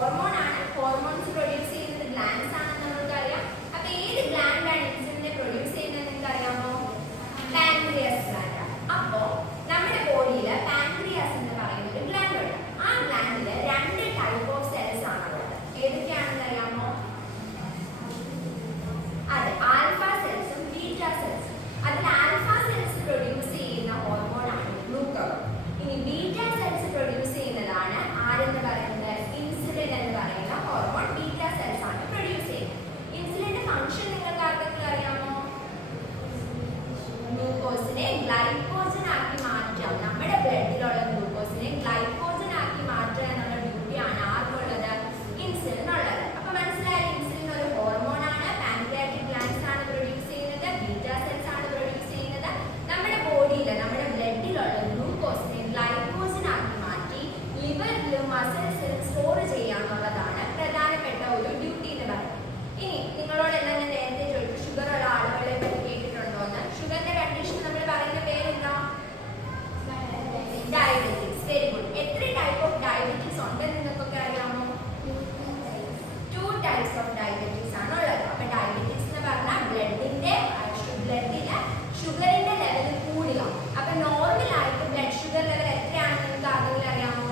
Hormone ആണ്. Hormones produce ചെയ്യുന്നത് glands ആണെന്ന് നമുക്കറിയാം. അപ്പൊ ഏത് ഗ്ലാൻഡാണ് ഇൻസുലിനെ പ്രൊഡ്യൂസ് ചെയ്യുന്നത് നിങ്ങൾക്ക് അറിയാമോ? Pancreas gland. അപ്പോ നമ്മുടെ ബോഡിയിൽ പാൻക്രിയാസ് എന്ന് പറയുന്ന ഒരു ഗ്ലാൻഡ് ഉണ്ട്. ആ ഗ്ലാൻഡിൽ 2 ടൈപ്പ് ഓഫ് സെൽസ് ആണുള്ളത്. ഏതൊക്കെയാണെന്ന് അറിയാമോ? അതെ, ആൽഫ സെൽസും ബീറ്റ സെൽസും. അതിൽ ആൽഫ സെൽസ് പ്രൊഡ്യൂസ് ചെയ്യുന്ന ഹോർമോൺ ആണ് ഗ്ലൂക്കോൺ. ഇനി ബീറ്റ സെൽസ് പ്രൊഡ്യൂസ് ചെയ്യുന്നതാണ് ആരെന്ന് പറയുന്നത്? ഇൻസുലിൻ എന്ന് പറയുന്ന ഹോർമോൺ ബീറ്റ സെൽസ് ആണ് പ്രൊഡ്യൂസ് ചെയ്യുന്നത്. ഇൻസുലിന്റെ ഫംഗ്ഷൻ നിങ്ങൾക്ക് ആർക്കെങ്കിലും അറിയാമോ? ഗ്ലൂക്കോസിനെ ഗ്ലൈക്കോജൻ ആക്കി മാറ്റാം. നമ്മുടെ ബ്ലഡിലുള്ള ഗ്ലൂക്കോസിനെ ഗ്ലൈക്കോജൻ ആക്കി മാറ്റുക എന്നുള്ള ഡ്യൂട്ടിയാണ് ആർക്കുള്ളത്? ഇൻസുലിനുള്ളത്. അപ്പൊ മനസ്സിലായി, ഇൻസുലിൻ ഒരു ഹോർമോൺ ആണ്. പാൻക്രിയാറ്റിക് ഗ്ലാൻഡ്സ് ആണ് പ്രൊഡ്യൂസ് ചെയ്യുന്നത്, ബീറ്റ സെൽസ് ആണ് പ്രൊഡ്യൂസ് ചെയ്യുന്നത്. നമ്മുടെ ബോഡിയിൽ നമ്മുടെ ബ്ലഡിലുള്ള ഗ്ലൂക്കോസിനെ ഗ്ലൈക്കോജൻ ആക്കി മാറ്റി ലിവറിലും മസിൽസിലും സ്റ്റോർ ചെയ്യാന്നുള്ളതാണ് പ്രധാനപ്പെട്ട ഒരു ഡ്യൂട്ടി എന്ന് പറയുന്നത്. ഇനി നിങ്ങളോടെല്ലാം ഞാൻ നേരത്തെ ചോദിച്ചു ഷുഗർ ഉള്ള ആളുകളെ പറ്റി കേട്ടിട്ടുണ്ടോ എന്ന്. ഷുഗറിന്റെ കണ്ടീഷൻ നമ്മൾ പറയുന്ന പേരെന്താ? ഡയബറ്റിക്സ്. Very good. എത്ര ടൈപ്പ് ഓഫ് ഡയബറ്റിക്സ് ഉണ്ടെന്ന് നിങ്ങൾക്കൊക്കെ അറിയാമോ? 2 ടൈപ്സ് ഓഫ് ഡയബറ്റിക്സ് ആണ് ഉള്ളത്. അപ്പൊ ഡയബറ്റിക്സ് എന്ന് പറഞ്ഞാൽ ബ്ലഡിലെ ഷുഗറിന്റെ ലെവൽ കൂടുക. അപ്പൊ നോർമൽ ആയിട്ട് ബ്ലഡ് ഷുഗർ ലെവൽ എത്രയാണെന്ന് നിങ്ങൾക്ക് ആരെങ്കിലും അറിയാമോ?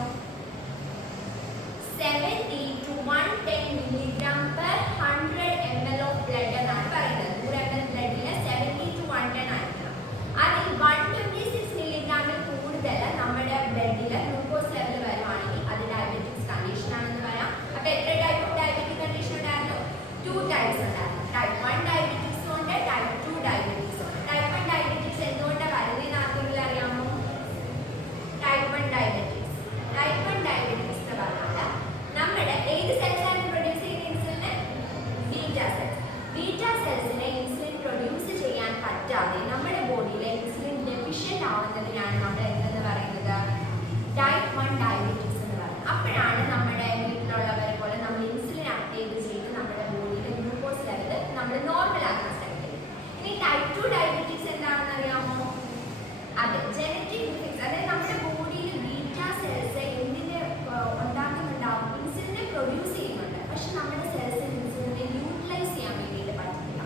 70 to 110 milligram per 100 ml of blood എന്നാണ് പറയുന്നത്. 100 ml ബ്ലഡിൽ 70 to 110 ആയിരിക്കണം. അതിൽ 126 മില്ലിഗ്രാമിൽ കൂടുതൽ നമ്മുടെ ബ്ലഡിൽ ഗ്ലൂക്കോസ് ലെവൽ വരുവാണെങ്കിൽ അത് ഡയബറ്റിക്സ് കണ്ടീഷൻ ആണെന്ന് പറയാം. അപ്പൊ എത്ര ടൈപ്പ് ഓഫ് ഡയബറ്റിക് കണ്ടീഷൻ ഉണ്ടായിരുന്നു? 2 ടൈപ്സ് ഉണ്ടായിരുന്നു. ടൈപ്പ് 1 ഡയബറ്റിക്സും ഉണ്ട്, ടൈപ്പ് 2 ഡയബറ്റിക്സും ഉണ്ട്. ടൈപ്പ് 1 ഡയബറ്റിക്സ് എന്തുകൊണ്ടാണ് വരുന്നതെന്ന് ആർക്കെങ്കിലും അറിയാമോ? Type 1 diabetics. ടൈപ്പ് 1 ഡയബറ്റിക്സ് എന്ന് പറഞ്ഞാൽ നമ്മുടെ ഏത് സെൽസാണ് പ്രൊഡ്യൂസ് ചെയ്യുന്ന ഇൻസുലിനെ? Beta cells. ബീറ്റ സെൽസിനെ ഇൻസുലിൻ പ്രൊഡ്യൂസ് ചെയ്യാൻ പറ്റാതെ നമ്മുടെ ബോഡിയിൽ ഇൻസുലിൻ ഡെഫിഷ്യന്റ് ആവുന്നതിനാണ് നമ്മൾ എന്തെന്ന് പറയുന്നത്? ടൈപ്പ് 1 ഡയബറ്റിക്സ് എന്ന് പറയുന്നത്. അപ്പോഴാണ് നമ്മുടെ വീട്ടിലുള്ളവരെ പോലെ നമ്മൾ ഇൻസുലിൻ അപ്ടേക്ക് ചെയ്ത് നമ്മുടെ ബോഡിയിലെ ഗ്ലൂക്കോസ് ലെവൽ നമ്മൾ നോർമൽ ആക്കാൻ ശ്രമിക്കുന്നത്. ഇനി ടൈപ്പ് 2 ഡയബറ്റിക്സ് എന്താണെന്ന് അറിയാമോ? അതെ, ജനറ്റിക് ഡിഫക്ട്സ്. അതായത് നമ്മുടെ ബോഡിയിൽ ബീറ്റ സെൽസ് എന്തിന്റെ ഉണ്ടാക്കുന്നുണ്ടാവും? ഇൻസുലിനെ പ്രൊഡ്യൂസ് ചെയ്യുന്നുണ്ട്. പക്ഷെ നമ്മുടെ സെൽസിന് ഇൻസുലിനെ യൂട്ടിലൈസ് ചെയ്യാൻ വേണ്ടിയിട്ട് പറ്റുന്നില്ല.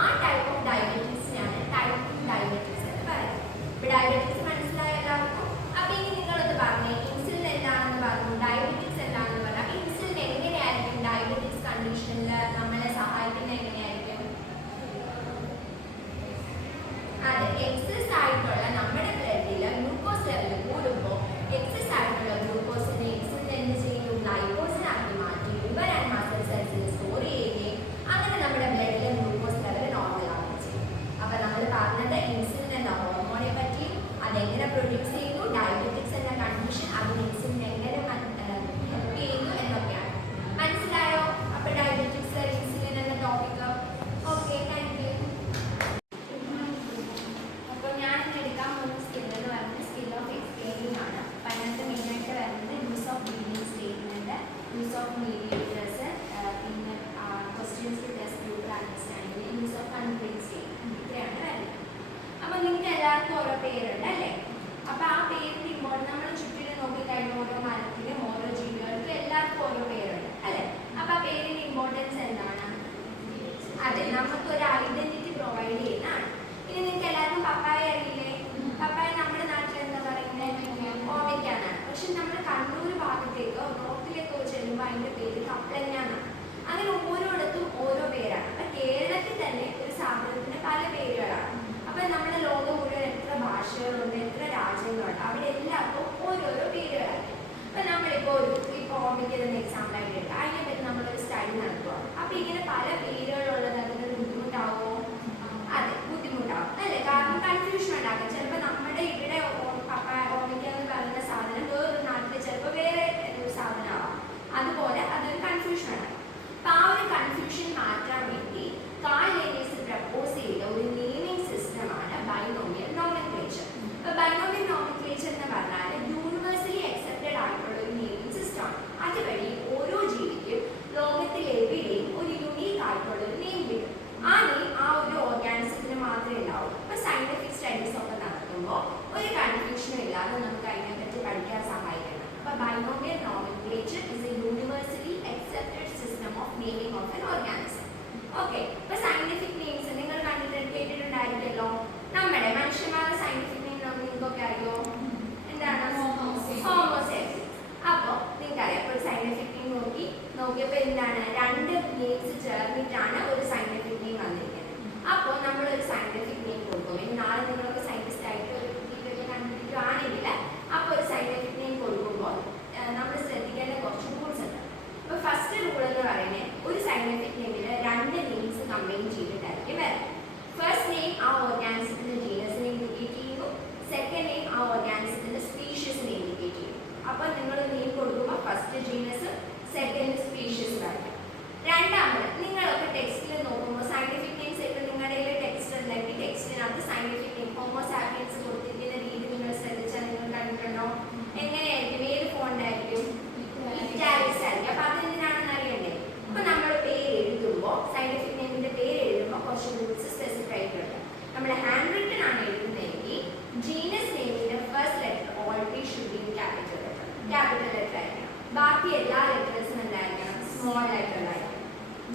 ആ ടൈപ്പ് ഓഫ് ഡയബറ്റിക്സിനാണ് ടൈപ്പ് 2 ഡയബറ്റിക്സ് എന്ന് പറയുന്നത്. ഇപ്പൊ ഡയബറ്റിക്സ് മനസ്സിലായ എല്ലാവർക്കും? അപ്പൊ ഇനി നിങ്ങളൊന്ന് പറഞ്ഞേ, ഇൻസുലിൻ എന്താണെന്ന് പറഞ്ഞു, ഡയബറ്റിക്സ് എന്താണെന്ന് പറഞ്ഞു. അപ്പൊ ഇൻസുലിൻ എങ്ങനെയായിരിക്കും ഡയബറ്റിക്സ് കണ്ടീഷനിൽ നമ്മളെ സഹായിക്കുന്നത്? എങ്ങനെയായിരിക്കും? അതെ, എക്സസ് ആയിട്ടുള്ള നമ്മുടെ ബ്ലഡിൽ ഗ്ലൂക്കോസ് ലെവൽ കൂടുമ്പോൾ എക്സസ് ആയിട്ടുള്ള ഗ്ലൂക്കോസിനെ ഇൻസുലിൻ എന്ത് ചെയ്യും? ഗ്ലൈക്കോജൻ ആക്കി മാറ്റി ലിവർ ആൻഡ് മസിൽ സെൽസിൽ സ്റ്റോർ ചെയ്യുകയും അങ്ങനെ നമ്മുടെ ബ്ലഡിലെ ഗ്ലൂക്കോസ് ലെവൽ നോർമൽ ആവുകയും ചെയ്യും. അപ്പൊ നമ്മൾ പറഞ്ഞത് ഇൻസുലിൻ എന്ന ഹോർമോണെ പറ്റിയും അതെങ്ങനെ പ്രൊഡ്യൂസ് ചെയ്യുന്നു, ഡയബറ്റിക്സ് എന്ന കണ്ടീഷൻ അതിന് ഇൻസുലിൻ എങ്ങനെ ഹെൽപ്പ് ചെയ്യുന്നു എന്നൊക്കെയാണ്. മനസ്സിലായോ? അപ്പൊ ഡയബറ്റിക്സ്, ഇൻസുലിൻ എന്ന ടോപ്പിക്. Okay, thank you. അപ്പോൾ ഞാൻ എടുക്കാൻ പോകുന്ന സ്കിൽ എന്ന് പറയുന്നത് സ്കിൽ ഓഫ് എക്സ്പ്ലെയിനിങ് ആണ്. അപ്പം അതിനകത്ത് മെയിനായിട്ട് വരുന്നത് use of reading statement, use of mediators, പിന്നെ questions to test group understanding, use of concrete statement, ഇത്രയാണ് വരുന്നത്. അപ്പോൾ നിങ്ങൾക്ക് എല്ലാവർക്കും ഓരോ പേരുണ്ട് അല്ലേ? അപ്പോൾ ആ പേരിൻ്റെ ഇമ്പോർട്ടൻസ് നമ്മൾ ചുറ്റിലും നോക്കിക്കഴിഞ്ഞാൽ ഓരോ മരത്തിനും ഓരോ ജീവികൾക്കും എല്ലാവർക്കും ഓരോ പേരുണ്ട് അല്ലേ? അപ്പോൾ ആ പേരിൻ്റെ ഇമ്പോർട്ടൻസ് എന്താണ്? അതെ, നമുക്കൊരു ഐഡൻറ്റിറ്റി പ്രൊവൈഡ് ചെയ്യുന്നതാണ്. ഇനി നിങ്ങൾക്ക് എല്ലാവർക്കും പപ്പായ അറിയില്ലേ? പപ്പായ നമ്മുടെ നാട്ടിൽ എന്താ പറയുന്നത്? ഓമയ്ക്കാനാണ്. പക്ഷെ നമ്മൾ കണ്ണൂർ ഭാഗത്തേക്ക് നോർത്തിലേക്ക് ചെല്ലുമ്പോൾ അതിൻ്റെ പേര് കപ്ലങ്ങ എന്നാണ്. അങ്ങനെ ഓരോയിടത്തും ഓരോ പേരാണ്. അപ്പം കേരളത്തിൽ തന്നെ ഒരു സാധനത്തിന് പല പേരുകളാണ്. അപ്പം നമ്മുടെ ലോകം മുഴുവൻ എത്ര ഭാഷകളുണ്ട്, എത്ര രാജ്യങ്ങളുണ്ട്, അവിടെ എല്ലാവർക്കും ഓരോരോ പേരുകളായിരിക്കും. അപ്പം നമ്മളിപ്പോൾ ഓമയ്ക്ക് തന്നെ എക്സാമ്പിൾ ആയിട്ട് എടുക്കുക. അതിനെ പറ്റി നമ്മളൊരു സ്റ്റഡി നടത്തുക. അപ്പം ഇങ്ങനെ പല പേരുകളുള്ളത് അതിനൊരു ബുദ്ധിമുട്ടാവോ? അതെ, ബുദ്ധിമുട്ടാവും അല്ലേ? കാരണം കൺഫ്യൂഷൻ ഉണ്ടാക്കും. ചിലപ്പോൾ നമ്മുടെ ഇവിടെ ഓമയ്ക്ക എന്ന് പറയുന്ന സാധനം വേറൊരു നാട്ടിൽ ചിലപ്പോൾ വേറെ ഒരു സാധനമാവാം. അതുപോലെ അതൊരു കൺഫ്യൂഷൻ ഉണ്ടാകും. അപ്പം ആ ഒരു കൺഫ്യൂഷൻ മാറ്റാൻ വേണ്ടി കാർൽ ലിനേഴ്സ് പ്രപ്പോസ് ചെയ്ത ഒരു നെയിമിംഗ് സിസ്റ്റമാണ് ബൈനോമിയൽ നോമെൻക്ലേച്ചർ. അപ്പോൾ ബൈനോമിയൽ നോമെൻക്ലേച്ചർ എന്ന് പറഞ്ഞാൽ യൂണിവേഴ്സലി അക്സെപ്റ്റഡ് ആയിട്ടുള്ള ഒരു നെയിമിംഗ് സിസ്റ്റമാണ്. അതുവഴി ഓരോ ജീവിക്കും ലോകത്തിൽ എവിടെയും ഒരു യുണീക്ക് ആയിട്ടുള്ള ഒരു നെയിം കിട്ടും. ആ നെയിം ആ ഒരു ഓർഗാനിസത്തിന് മാത്രമേ ഉണ്ടാവും. ഇപ്പോൾ സയൻറ്റിഫിക് സ്റ്റഡീസ് ഒക്കെ നടത്തുമ്പോൾ ഒരു കൺഫ്യൂഷനും ഇല്ലാതെ നമുക്ക് അതിനെപ്പറ്റി പഠിക്കാൻ സഹായിക്കണം. അപ്പോൾ binomial nomenclature is A universally okay, ഇപ്പൊ സയന്റിഫിക് നെയിംസ് നിങ്ങൾ കേട്ടിട്ടുണ്ടായിരിക്കല്ലോ. നമ്മുടെ മനുഷ്യന്മാരുടെ സയന്റിഫിക് നെയിം നിങ്ങൾക്കൊക്കെ അറിയോ? എന്താണ്? ഹോമോസെക്സ്. അപ്പൊ നിങ്ങൾക്കറിയാം ഒരു സയന്റിഫിക് നെയിം നോക്കിയപ്പോ എന്താണ്, രണ്ട് നെയിംസ് ചേർന്നിട്ടാണ് ഒരു സയന്റിഫിക് നെയിം വന്നിരിക്കുന്നത്. അപ്പോൾ നമ്മൾ ഒരു സയന്റിഫിക് നെയിം കൊടുക്കും. ഇനി നാളെ നിങ്ങളൊക്കെ സയന്റിസ്റ്റ് ആയിട്ട് ഒരു വീഡിയോ കണ്ടിരിക്കുകയാണെങ്കിൽ അപ്പോൾ ഒരു സയന്റിഫിക് നെയിം കൊടുക്കുമ്പോൾ നമ്മൾ ശ്രദ്ധിക്കേണ്ട കുറച്ച് റൂൾസ് ഉണ്ട്. അപ്പോൾ ഫസ്റ്റ് റൂൾ എന്ന് പറയുന്നത് ഒരു സയന്റിഫിക് നെയിമിൽ രണ്ട് നെയിംസ് കമ്പൈൻ ചെയ്തിട്ടായിരിക്കും വരാം. ഫസ്റ്റ് നെയിം ആ ഓർഗാനിസത്തിന്റെ ജീനസിനെ ഇൻഡിക്കേറ്റ് ചെയ്യുന്നു, സെക്കൻഡ് നെയിം ആ ഓർഗാനിസത്തിന്റെ സ്പീഷ്യസിനെ ഇൻഡിക്കേറ്റ് ചെയ്യുന്നു. അപ്പോൾ നിങ്ങൾ നെയിം കൊടുക്കുമ്പോൾ ഫസ്റ്റ് ജീനസ് സെക്കൻഡ് സ്പീഷ്യസ് വരയ്ക്കാം. രണ്ടാമത് നിങ്ങളൊക്കെ ടെക്സ്റ്റിൽ നോക്കുമ്പോൾ സയന്റിഫിക് നെയിംസ് ഒക്കെ നിങ്ങളുടെ ടെക്സ്റ്റ് ഉണ്ടെങ്കിൽ ടെക്സ്റ്റിനകത്ത് സയന്റിഫിക് നെയിം ഹോമോസാപ്പിയൻസ് കൊടുത്തിരിക്കുന്ന രീതി നിങ്ങൾ ശ്രദ്ധിച്ചാൽ നിങ്ങൾ കണ്ടിട്ടുണ്ടോ? എങ്ങനെയായിരിക്കും? ഏത് ഫോണ്ട് ആയിരിക്കും? ഇറ്റാലിക്സ് ആയിരിക്കും. അപ്പൊ അതെന്തിനാണെന്ന് അറിയണ്ടേ? അപ്പൊ നമ്മൾ പേര് എഴുതുമ്പോൾ സയന്റിഫിക് നെയിമിന്റെ പേര് എഴുതുമ്പോൾ കുറച്ച് റൂൾസ് സ്പെസിഫൈ ആയിട്ടുണ്ട്. നമ്മൾ ഹാൻഡ് റിട്ടൺ ആണ് എഴുതുന്നതെങ്കിൽ ജീനസ് നെയിമിന്റെ first letter always should be capital letter ആയിരിക്കണം. ബാക്കി എല്ലാ ലെറ്റേഴ്സും എന്തായിരിക്കണം? സ്മോൾ ലെറ്റർ ആയിരിക്കണം.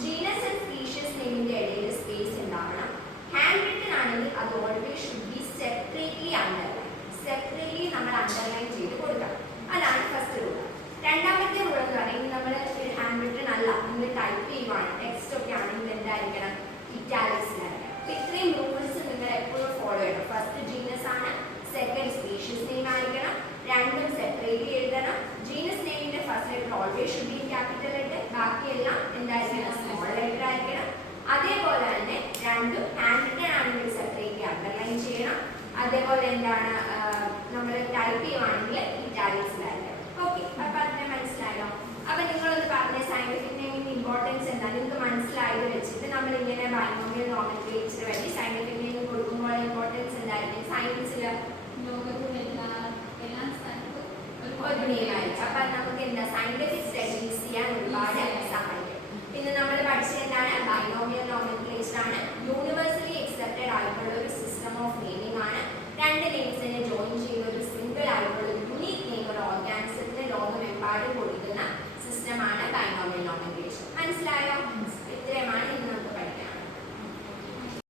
ജീനസ് ആൻഡ് സ്പീഷ്യസ് നെയിമിന്റെ ഇടയിൽ സ്പേസ് ഉണ്ടാവണം. ഹാൻഡ് റിട്ടൺ ആണെങ്കിൽ അത് always should be separately underline. Separately നമ്മൾ അണ്ടർലൈൻ ചെയ്ത് കൊടുക്കണം. അതാണ് ഫസ്റ്റ് റൂൾ. രണ്ടാമത്തെ റൂൾ എന്ന് പറയുന്നത് നമ്മൾ ഹാൻഡ് റിട്ടൺ അല്ല, നിങ്ങൾ ടൈപ്പ് ചെയ്യുവാണ്, ടെക്സ്റ്റ് ഒക്കെ ആണെങ്കിൽ എന്തായിരിക്കണം? ഇറ്റാലിക്സിലായിരിക്കണം. അപ്പൊ ഇത്രയും റൂൾസ് നിങ്ങൾ എപ്പോഴും ഫോളോ ചെയ്യണം. ഫസ്റ്റ് ജീനസ് ആണ്, സെക്കൻഡ് സ്പീഷ്യസ് നെയിം ആയിരിക്കണം, രണ്ടും സെപ്പറേറ്റ്ലി എഴുതണം. ജീനസ് നെയിമിന്റെ first letter always should be capital letter, ബാക്കിയെല്ലാം എന്തായിരിക്കണം? സ്മോൾ ലെറ്റർ ആയിരിക്കണം. അതേപോലെ തന്നെ രണ്ടും ഹാൻഡ് റിട്ടൺ ആണെങ്കിൽ സെപ്പറേറ്റ്ലി അണ്ടർലൈൻ ചെയ്യണം. അതേപോലെ എന്താണ്, നമ്മൾ ടൈപ്പ് ചെയ്യുവാണെങ്കിൽ ഇറ്റാലിക്സിലായിരിക്കണം. ഓക്കെ, അപ്പൊ അതിനെ മനസ്സിലായോ? അപ്പൊ നിങ്ങളൊന്ന് പറഞ്ഞ സയന്റിഫിക് നെയിമിന്റെ ഇമ്പോർട്ടൻസ് എന്താ നിങ്ങൾക്ക് മനസ്സിലായത് വെച്ചിട്ട് നമ്മൾ ഇങ്ങനെ ബൈനോമിയൽ നോമെൻക്ലേച്ചറിന് വേണ്ടി സയന്റിഫിക് നെയിം കൊടുക്കുമ്പോൾ ഇമ്പോർട്ടൻസ് എന്തായിരിക്കും? സയൻസിൽ ലോകത്തിൽ എല്ലാ സ്ഥലത്തും ഒരു നെയിം ആയിരിക്കും. അപ്പൊ നമുക്ക് എന്താ സയന്റിഫിക്